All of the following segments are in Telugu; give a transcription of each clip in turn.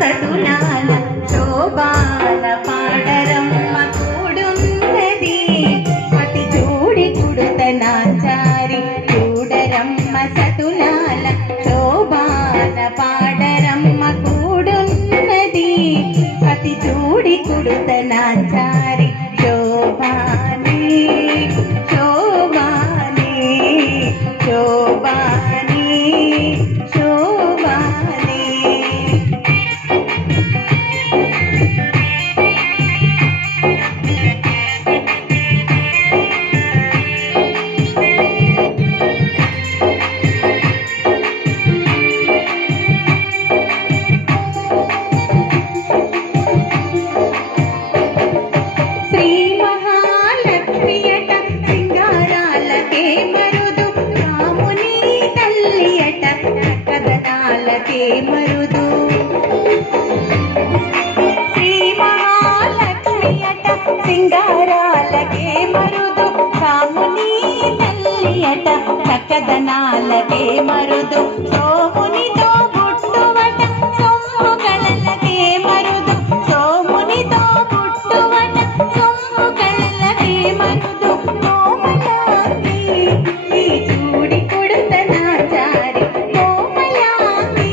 సతులాల శోభాన పాడరమ్మ కూడున్నది అతి చూడి కుడుతనాచారి చూడరమ్మ సతులాల శోభాన పాడరమ్మ కూడున్నది అతి చూడి కుడుతనాచారి శోభాని శోభాని శోభాని శోభాని శ్రీ మహాలక్ష్మియట సింగారాలకే మరుదు రాముని తల్లియట కథనాలకే మరుదు శ్రీ మహాలక్ష్మియట సింగారాలకే మరుదు రాముని తల్లియట కథనాలకే మరుదు సోమునితో పుట్టువట సొమ్ము కళలకే మరుదు సోమునితో పుట్టువట సొమ్ము కళలకే మరుదు కోమలాంగి ఈ చూడి కొడుతనాచారి కోమలాంగి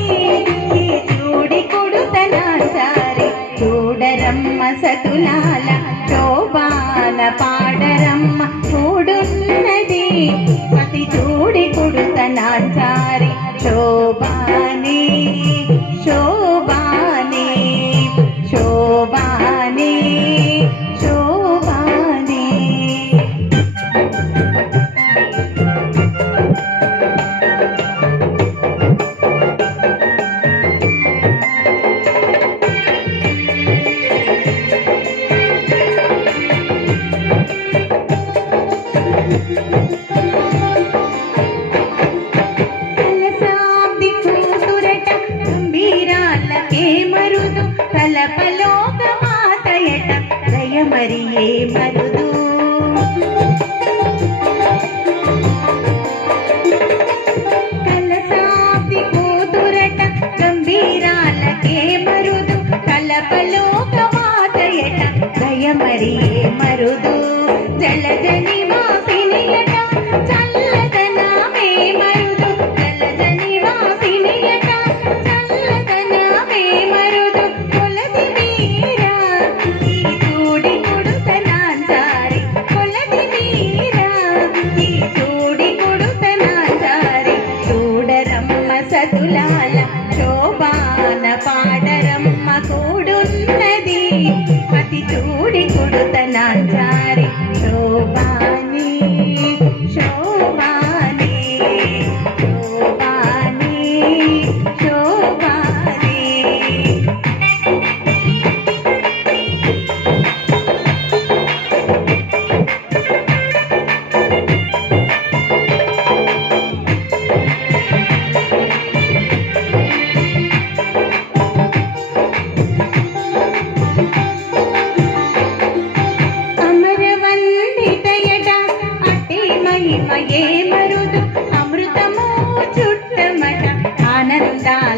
ఈ చూడి కొడుతనాచారి చూడరమ్మ సతులాల శోభాన పాడరమ్మ కూడున్నది అతి చూడి కొడుతనాచారి శోభాని శోభాని శోభాని శోభాని కలసాబ్ది కూతురట గంభీరాలకే మరుదు కలపలోక మాతయట దయమరియే మరుదు కలసాబ్ది కూతురట గంభీరాలకే మరుదు కలపలోక మాతయట దయమరియే మరుదు జలజని వాసినియట చల్లదనమే మరుదు జలజని వాసినియట చల్లదనమే మరుదు కొలది మీరా ఈ చూడి కొడుతనాచారి కొలది మీరా ఈ చూడి కొడుతనాచారి చూడరమ్మ సతులాల శోభాన పాడరమ్మ కూడున్నది అతి చూడి కొడుతనాచారి శోభాని శోభాని శోభాని శోభాని అమరవందితయట అటే మహిమయే మరుదు అమృతము చుట్టమట ఆనందాల